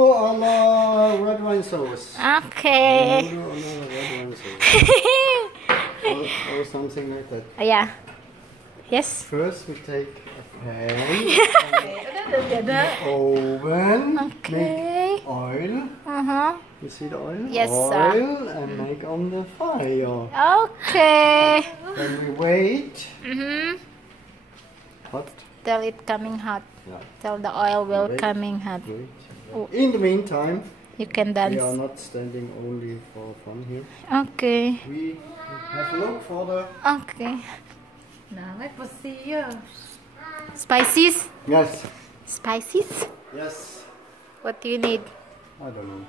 a la red wine sauce. Okay. No, no, no, red wine sauce. or something like that. Yeah. Yes. First we take a pan, the oven, Okay. make oil. You see the oil? Yes, oil and make on the fire. Okay. Then we wait. Hot. Till it coming hot. Yeah. Till the oil will Wait. coming hot. Wait. In the meantime, You can dance. we are not standing only for fun here. Okay. We have a look for the... Okay. Spices? Yes. Spices? Yes. What do you need? I don't know.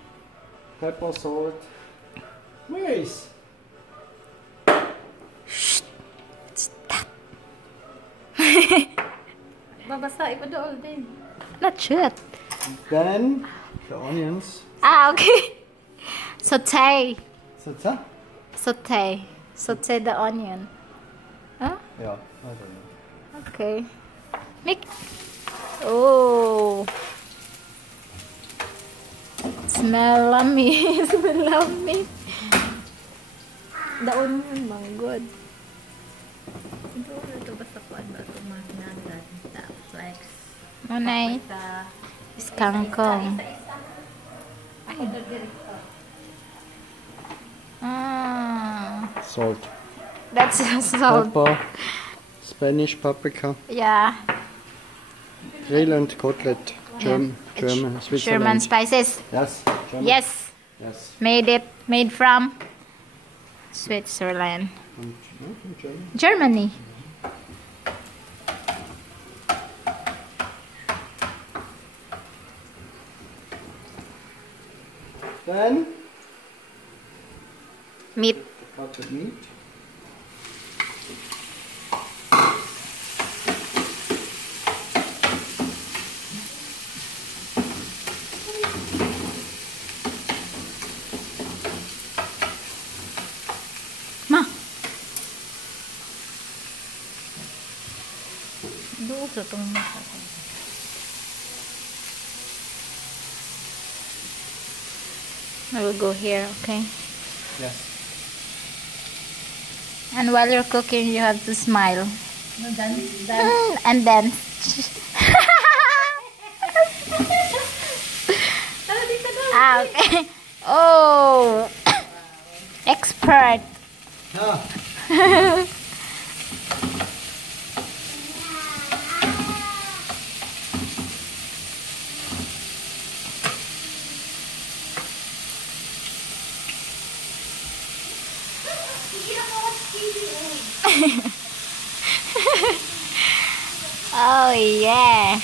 Pepper, salt. Where is? Stop. Babasahin ko doon din. Not sure. Then the onions. Okay. Saute. Saute? Saute. Saute the onion. Huh? Yeah, I don't know. Okay. Make. Oh. Smell yummy. Smell yummy. The onion bang good. Ito basta ko ano ito mahinanan. Flex. Manay. Is kangkong. Salt. That's salt. Pepper. Spanish paprika. Yeah. Grill and cutlet. German, Switzerland. German spices. Yes. German. Yes. Yes. Made from Switzerland. From German. Germany. Then Meat. cut the meat. Ma. Doon sa itong I will go here, okay? Yes. And while you're cooking, you have to smile. dance. And then. Okay. Oh, expert. Ah. Oh yeah.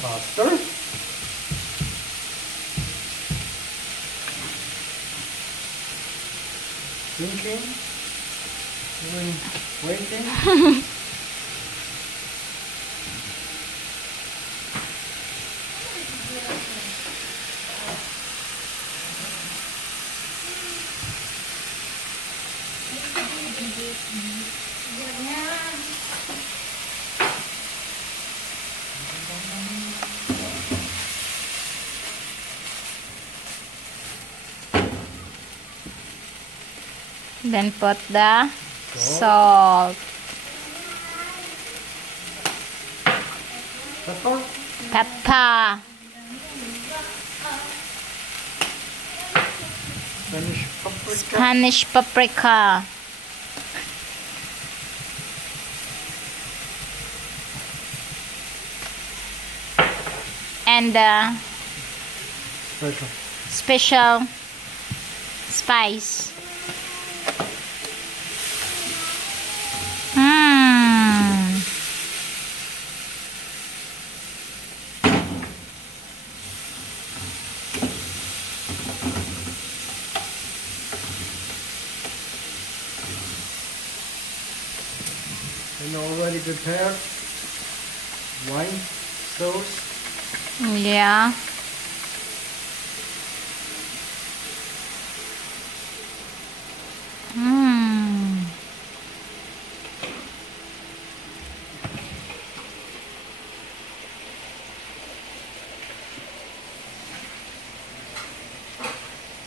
Faster. Thinking. Waiting. Then put the salt. Pepper. Pepper. Spanish paprika. Spanish paprika. And special spice. prepared wine sauce. Yeah. Mmm.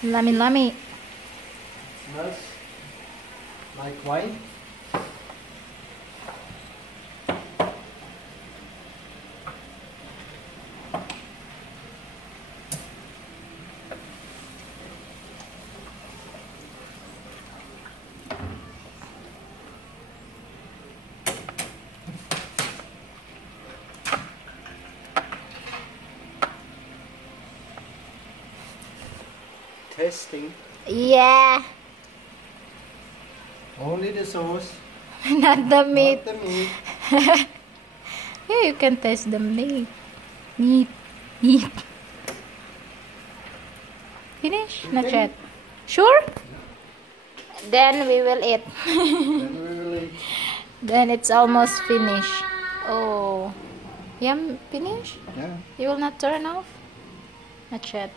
Lummy. Smells like wine. Testing. Yeah. Only the sauce, Not the meat. not the meat. Yeah, you can taste the meat. Meat. Finish? Not Okay. yet. Sure? Then we will eat. Then we will eat. Then it's almost finished. Oh. Yum, finish? Yeah. You will not turn off? Not yet.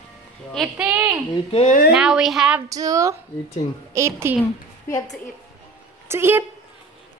Eating! Eating. Now we have to Eating. eating. We have to eat. To eat.